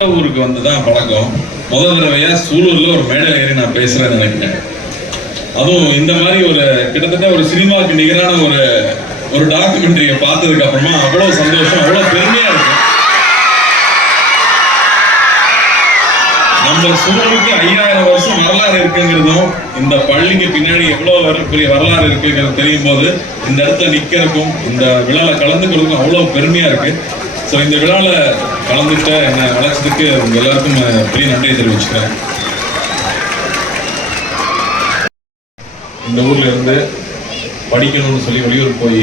ஊருக்கு வந்து தான் பழக்கம். முதல் தடவையா சூலூர்ல ஒரு மேடை ஏறி நான் பேசுறேன்னு நினைக்கிறேன். அதுவும் இந்த மாதிரி ஒரு கிட்டத்தட்ட ஒரு சினிமாவுக்கு நிகரான ஒரு ஒரு டாக்குமெண்ட்ரியை பார்த்ததுக்கு அப்புறமா அவ்வளவு சந்தோஷம் அவ்வளவு பெருமையா இருக்கு நம்ம சூழலுக்கு ஐயாயிரம் வருஷம் வரலாறு இருக்குங்கிறதும் இந்த பள்ளிக்கு பின்னாடி எவ்வளவு வர- பெரிய வரலாறு இருக்குங்கிறது தெரியும் போது இந்த இடத்துல நிக்கிறதுக்கும் இந்த விழால கலந்துக்கிறதுக்கும் அவ்வளவு பெருமையா இருக்கு. ஸோ இந்த விழாவில் கலந்துட்ட என்னை அழைச்சதுக்கு உங்கள் எல்லாருக்கும் பெரிய நன்றியை தெரிவிச்சுக்கிறேன். இந்த ஊர்ல இருந்து படிக்கணும்னு சொல்லி வெளியூர் போய்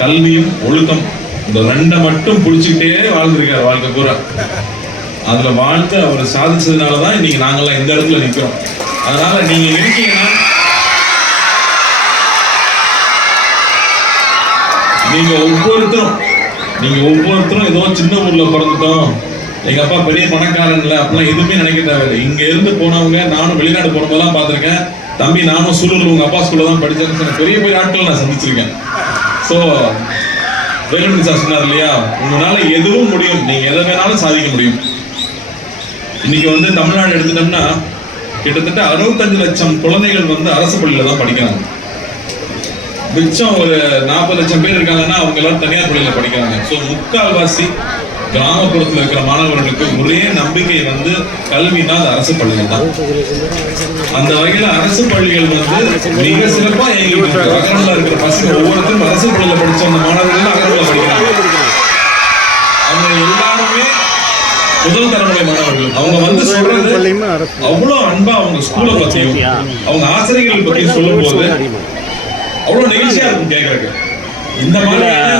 கல்வியும் ஒழுக்கம் இந்த ரெண்டை மட்டும் பிடிச்சிக்கிட்டே வாழ்ந்திருக்காரு வாழ்க்கை பூரா. அதில் வாழ்த்து அவர் சாதிச்சதுனால தான் இன்னைக்கு நாங்கள்லாம் இந்த இடத்துல நிற்கிறோம் அதனால நீங்கள் இருக்கீங்கன்னா நீங்கள் ஒவ்வொருத்தரும் நீங்க ஒவ்வொருத்தரும் ஏதோ சின்ன ஊர்ல பிறந்துட்டோம். எங்க அப்பா பெரிய பணக்காரன் இல்லை அப்படிலாம் எதுவுமே நினைக்க தேவையில்லை. இங்க இருந்து போனவங்க நானும் வெளிநாடு போனவங்கலாம் பார்த்திருக்கேன். தம்பி நானும் சூழல் உங்க அப்பா ஸ்கூல்ல தான் படிச்சேன்னு பெரிய பெரிய ஆட்கள் நான் சந்திச்சிருக்கேன். ஸோ வேலுமணி சார் சொன்னார் இல்லையா உங்களால எதுவும் முடியும். நீங்க எதை வேணாலும் சாதிக்க முடியும். இன்னைக்கு வந்து தமிழ்நாடு எடுத்துட்டோம்னா கிட்டத்தட்ட அறுபத்தஞ்சு லட்சம் குழந்தைகள் வந்து அரசு பள்ளியில தான் படிக்கிறாங்க. மிச்சம் ஒரு நாற்பது லட்சம் பேர் இருக்காங்கன்னா அவங்க எல்லாரும் தனியார் பள்ளியில படிக்கிறாங்க. ஸோ முக்கால்வாசி கிராமப்புறத்துல இருக்கிற மாணவர்களுக்கு ஒரே நம்பிக்கை வந்து கல்வினா அது அரசு பள்ளிகள் தான். அந்த வகையில் அரசு பள்ளிகள் வந்து மிக சிறப்பா எங்களுக்கு அகரம்ல இருக்கிற பசங்க ஒவ்வொருத்தரும் அரசு பள்ளியில் படித்த அந்த மாணவர்கள் அகரம்ல படிக்கிறாங்க. அவங்க எல்லாருமே முதல் தலைமுறை மாணவர்கள். அவங்க வந்து சொல்றது அவ்வளவு அன்பா அவங்க ஸ்கூலை பத்தியும் அவங்க ஆசிரியர்கள் பத்தியும் சொல்லும் போது அவ்வளவு நெகிழ்ச்சியா இருக்கும் கேட்கறதுக்கு. இந்த மாதிரியான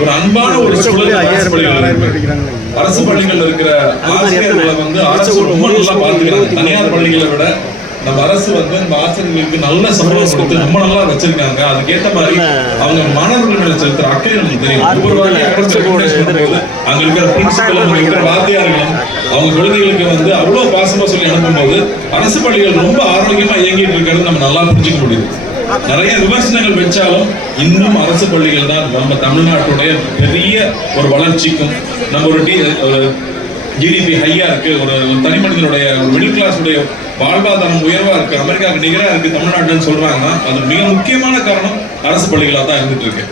ஒரு அன்பான ஒரு சூழல் அரசு பள்ளிகள் அரசு பள்ளிகள் இருக்கிற ஆசிரியர்களை வந்து அரசு ரொம்ப நல்லா பாத்துக்கிறாங்க தனியார் பள்ளிகளை விட நம்ம அரசு வந்து நம்ம ஆசிரியர்களுக்கு நல்ல சம்பளம் கொடுத்து ரொம்ப நல்லா வச்சிருக்காங்க. அதுக்கேத்த மாதிரி அவங்க மாணவர்கள் மேல செலுத்துற அக்கறை நமக்கு தெரியும். ஒவ்வொரு அங்க இருக்கிற பிரின்சிபல் அங்க இருக்கிற வாத்தியார்களும் அவங்க குழந்தைகளுக்கு வந்து அவ்வளவு பாசமா சொல்லி அனுப்பும்போது அரசு பள்ளிகள் ரொம்ப ஆரோக்கியமா இயங்கிட்டு இருக்கிறது நம்ம நல்லா புரிஞ்சுக்க முடியுது. நிறைய விமர்சனங்கள் வச்சாலும் இன்னும் அரசு பள்ளிகள் தான் நம்ம தமிழ்நாட்டுடைய பெரிய ஒரு வளர்ச்சிக்கும் நம்ம ஒரு ஜிடிபி ஹையா இருக்கு. ஒரு தனி மனிதனுடைய ஒரு மிடில் கிளாஸ் உடைய வாழ்வாதாரம் உயர்வா இருக்கு. அமெரிக்காவுக்கு நிகரா இருக்கு தமிழ்நாட்டுன்னு சொல்றாங்கன்னா அது மிக முக்கியமான காரணம் அரசு பள்ளிகளாக தான் இருந்துட்டு இருக்கு.